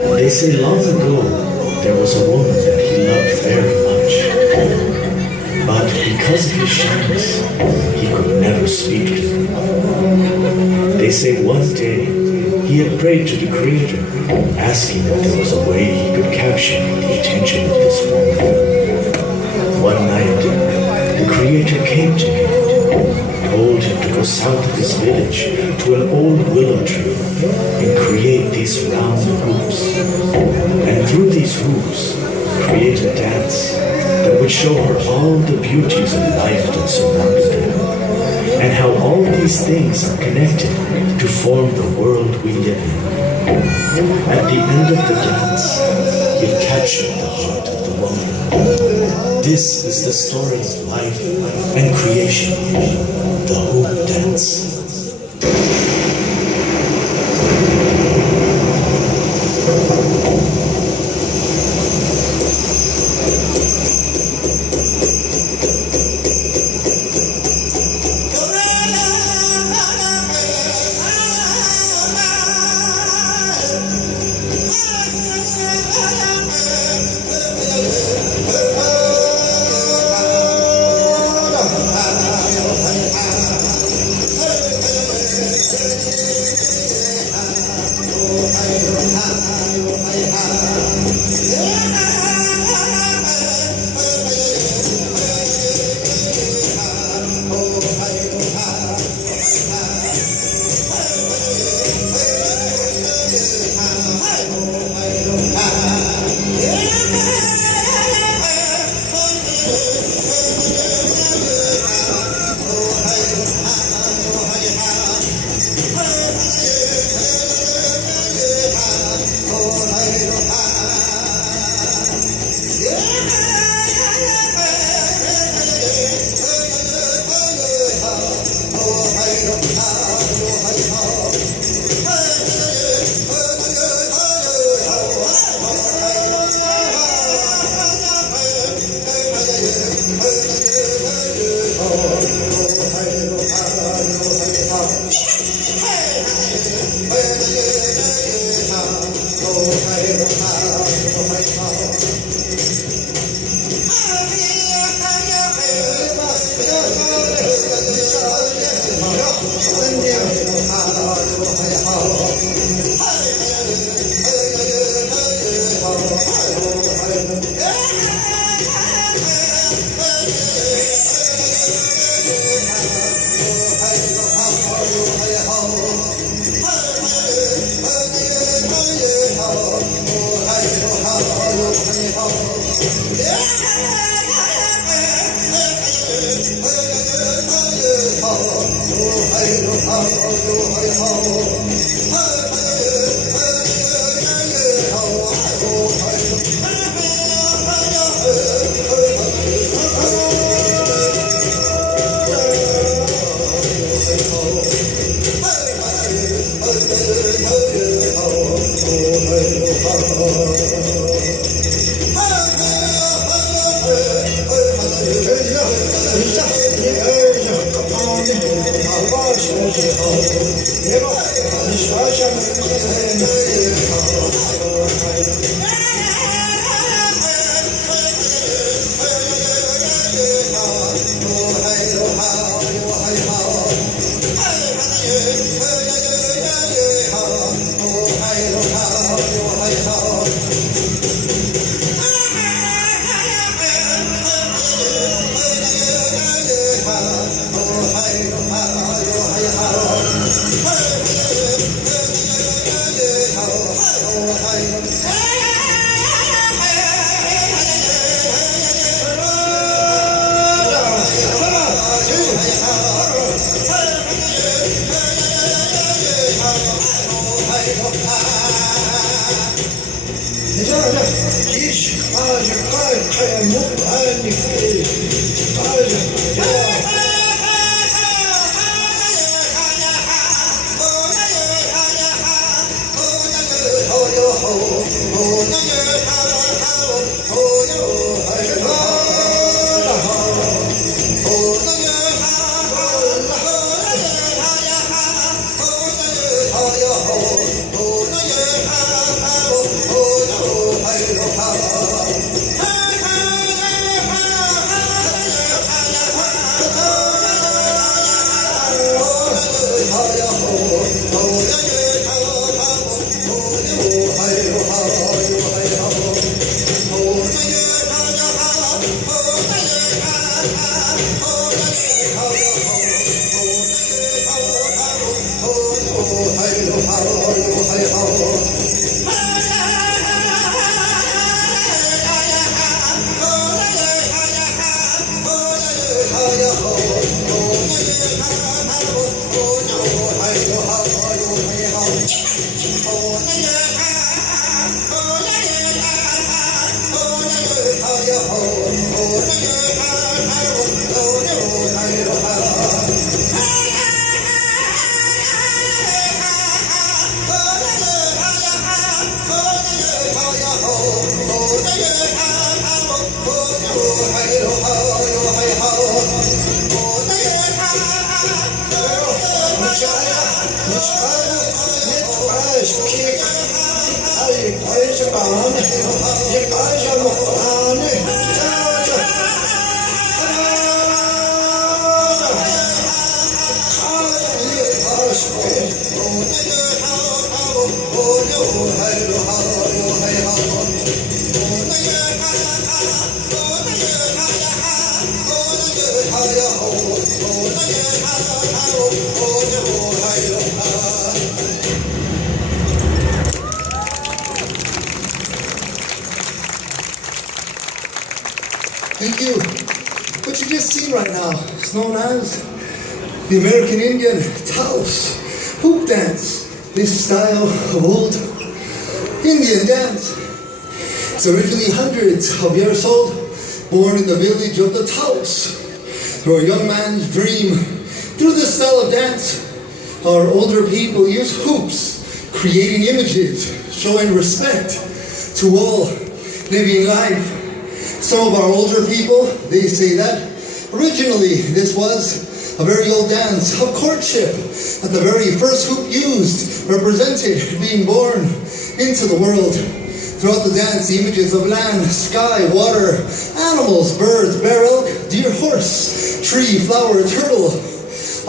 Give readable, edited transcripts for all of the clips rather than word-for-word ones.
They say long ago there was a woman that he loved very much, but because of his shyness, he could never speak to her. They say one day he had prayed to the Creator, asking if there was a way he could capture the attention of this woman. One night, the Creator came to him, told him to go south of his village to an old willow tree and create these round hoops. And through these hoops, create a dance that would show her all the beauties of life that surrounded her, and how all these things are connected to form the world we live in. At the end of the dance, he captured the heart of the woman. This is the story of life and creation, the hoop dance. Thank you. What you just seen right now is known as the American Indian Taos hoop dance. This style of old Indian dance. It's originally hundreds of years old, born in the village of the Taos. Through a young man's dream, through this style of dance, our older people use hoops, creating images, showing respect to all living life. Some of our older people, they say that originally this was a very old dance of courtship, that the very first hoop used represented being born into the world. Throughout the dance, the images of land, sky, water, animals, birds, bear, elk, deer, horse, tree, flower, turtle,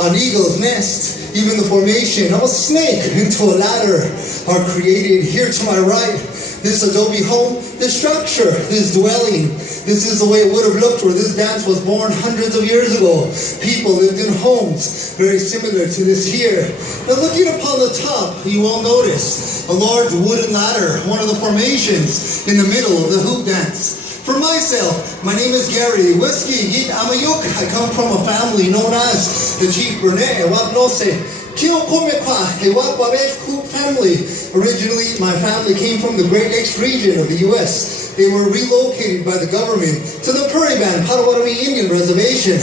an eagle's nest, even the formation of a snake into a ladder are created. Here to my right, this adobe home, this structure, this dwelling, this is the way it would have looked where this dance was born hundreds of years ago. People lived in homes very similar to this here. Now looking upon the top, you will notice a large wooden ladder, one of the formations in the middle of the hoop dance. For myself, my name is Gary Whiskey Yit Amayuk. I come from a family known as the Chief Burnett Ewapnose Hoop family. Originally, my family came from the Great Lakes region of the U.S. They were relocated by the government to the Prairie Band Potawatomi Indian Reservation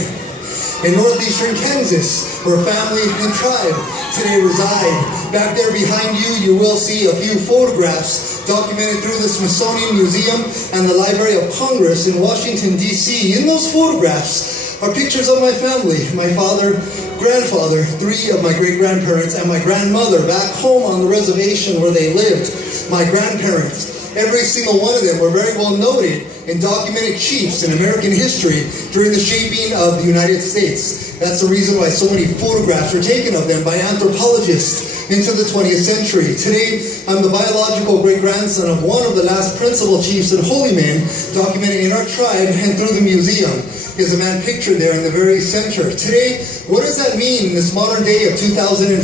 in northeastern Kansas, where family and tribe today reside. Back there behind you, you will see a few photographs documented through the Smithsonian Museum and the Library of Congress in Washington, D.C. In those photographs are pictures of my family, my father, grandfather, 3 of my great-grandparents, and my grandmother back home on the reservation where they lived. My grandparents, every single one of them were very well noted and documented chiefs in American history during the shaping of the United States. That's the reason why so many photographs were taken of them by anthropologists into the 20th century. Today, I'm the biological great-grandson of one of the last principal chiefs and holy men documented in our tribe and through the museum. Is a man pictured there in the very center. Today, what does that mean in this modern day of 2014?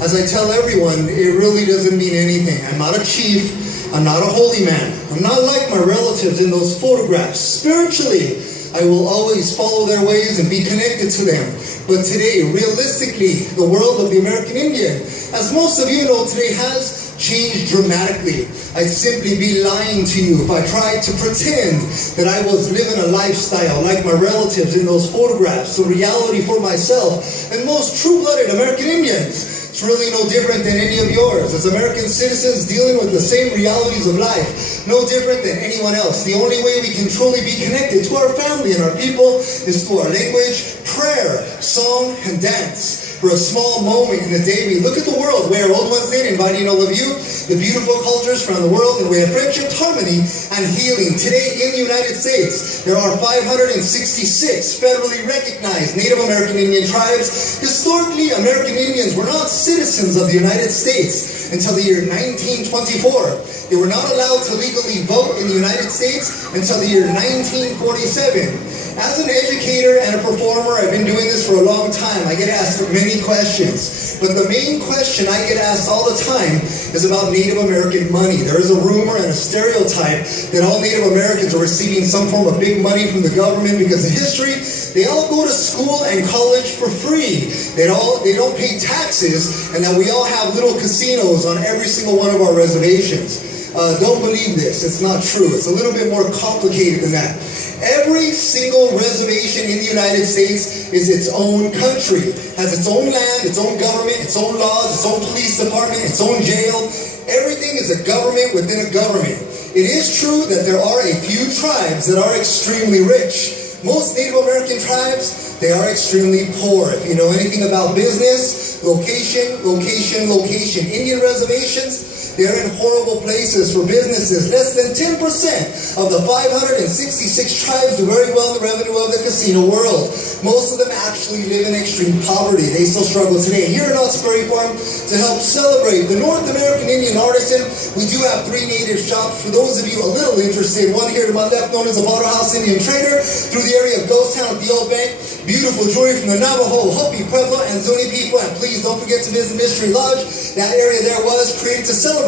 As I tell everyone, it really doesn't mean anything. I'm not a chief. I'm not a holy man. I'm not like my relatives in those photographs. Spiritually, I will always follow their ways and be connected to them. But today, realistically, the world of the American Indian, as most of you know today, has changed dramatically. I'd simply be lying to you if I tried to pretend that I was living a lifestyle like my relatives in those photographs. The reality for myself and most true-blooded American Indians, it's really no different than any of yours. As American citizens dealing with the same realities of life, no different than anyone else. The only way we can truly be connected to our family and our people is through our language, prayer, song, and dance. For a small moment in the day, we look at the world where old ones did, inviting all of you, the beautiful cultures from the world, and we have friendship, harmony, and healing. Today in the United States, there are 566 federally recognized Native American Indian tribes. Historically, American Indians were not citizens of the United States until the year 1924. They were not allowed to legally vote in the United States until the year 1947. As an educator and a performer, I've been doing this for a long time. I get asked many questions, but the main question I get asked all the time is about Native American money. There is a rumor and a stereotype that all Native Americans are receiving some form of big money from the government because in history, they all go to school and college for free. They don't pay taxes, and that we all have little casinos on every single one of our reservations. don't believe this. It's not true. It's a little bit more complicated than that. Every single reservation in the United States is its own country, has its own land, its own government, its own laws, its own police department, its own jail. Everything is a government within a government. It is true that there are a few tribes that are extremely rich. Most Native American tribes, they are extremely poor. If you know anything about business, location. Indian reservations, they're in horrible places for businesses. Less than 10% of the 566 tribes do very well in the revenue of the casino world. Most of them actually live in extreme poverty. They still struggle today. Here at Knott's Berry Farm, to help celebrate the North American Indian artisan, we do have 3 native shops. For those of you a little interested, one here to my left known as the Bottle House Indian Trader, through the area of Ghost Town at the Old Bank. Beautiful jewelry from the Navajo, Hopi, Pueblo, and Zuni people. And please don't forget to visit Mystery Lodge. That area there was created to celebrate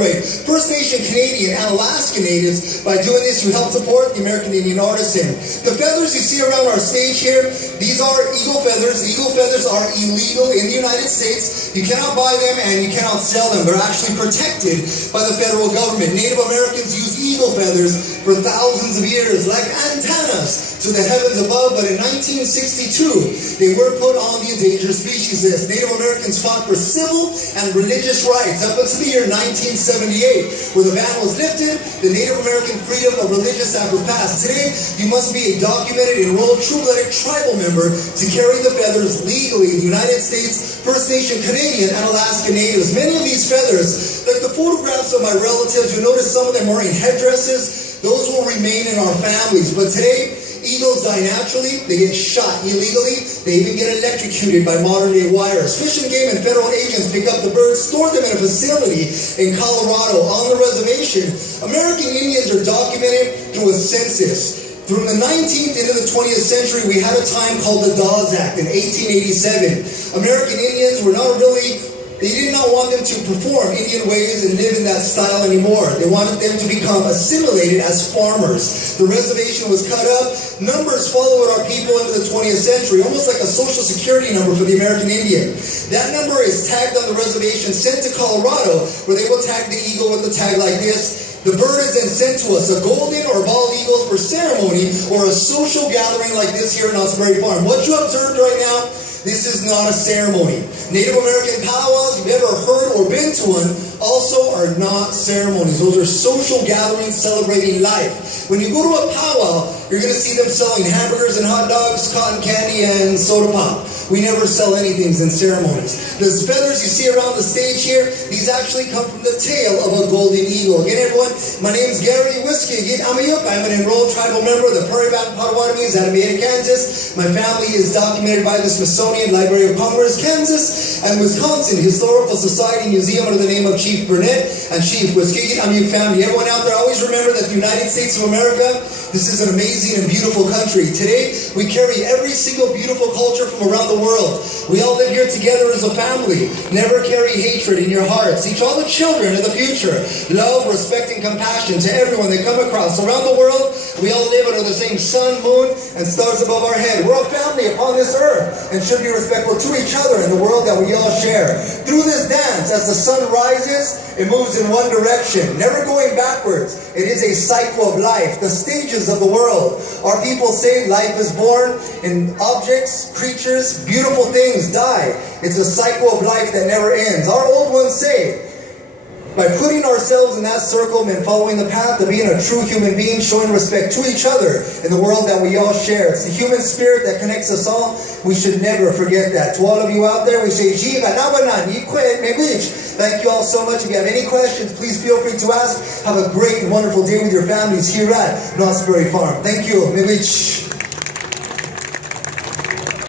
First Nation, Canadian, and Alaska Natives. By doing this, you help support the American Indian artisan. The feathers you see around our stage here, these are eagle feathers. Eagle feathers are illegal in the United States. You cannot buy them and you cannot sell them. They're actually protected by the federal government. Native Americans use eagle feathers for thousands of years, like antennas to the heavens above. But in 1962, they were put on the endangered species list. Native Americans fought for civil and religious rights up until the year 1978, where the ban was lifted. The Native American Freedom of Religious Act was passed. Today, you must be a documented, enrolled, true-blooded tribal member to carry the feathers legally in the United States, First Nation, Canadian, and Alaska Natives. Many of these feathers, like the photographs of my relatives, you'll notice some of them wearing headdresses. Those will remain in our families. But today, eagles die naturally, they get shot illegally, they even get electrocuted by modern day wires. Fish and Game and federal agents pick up the birds, store them in a facility in Colorado on the reservation. American Indians are documented through a census. Through the 19th into the 20th century, we had a time called the Dawes Act in 1887. American Indians were not really, they did not want them to perform Indian ways and live in that style anymore. They wanted them to become assimilated as farmers. The reservation was cut up. Numbers followed our people into the 20th century, almost like a social security number for the American Indian. That number is tagged on the reservation, sent to Colorado, where they will tag the eagle with the tag like this. The bird is then sent to us, a golden or bald eagle for ceremony or a social gathering like this here at Knott's Berry Farm. What you observed right now, this is not a ceremony. Native American powwows, you've ever heard or been to one, also are not ceremonies. Those are social gatherings celebrating life. When you go to a powwow, you're going to see them selling hamburgers and hot dogs, cotton candy, and soda pop. We never sell anything in ceremonies. The feathers you see around the stage here, these actually come from the tail of a golden eagle. Again, everyone, my name is Gary Whiskey. I'm an enrolled tribal member of the Prairie Band Potawatomis out of Ada, Kansas. My family is documented by the Smithsonian Library of Congress, Kansas, and Wisconsin Historical Society Museum under the name of Chief Burnett and Chief Whiskey Amuk family. Everyone out there, always remember that the United States of America, this is an amazing and beautiful country. Today, we carry every single beautiful culture from around the world. We all live here together as a family. Never carry hatred in your hearts. Teach all the children of the future love, respect, and compassion to everyone they come across. Around the world, we all live under the same sun, moon, and stars above our head. We're a family upon this earth and should be respectful to each other in the world that we all share. Through this dance, as the sun rises, it moves in one direction, never going backwards. It is a cycle of life, the stages of the world. Our people say life is born and objects, creatures, beautiful things die. It's a cycle of life that never ends. Our old ones say, by putting ourselves in that circle and following the path of being a true human being, showing respect to each other in the world that we all share. It's the human spirit that connects us all. We should never forget that. To all of you out there, we say, thank you all so much. If you have any questions, please feel free to ask. Have a great and wonderful day with your families here at Knott's Berry Farm. Thank you.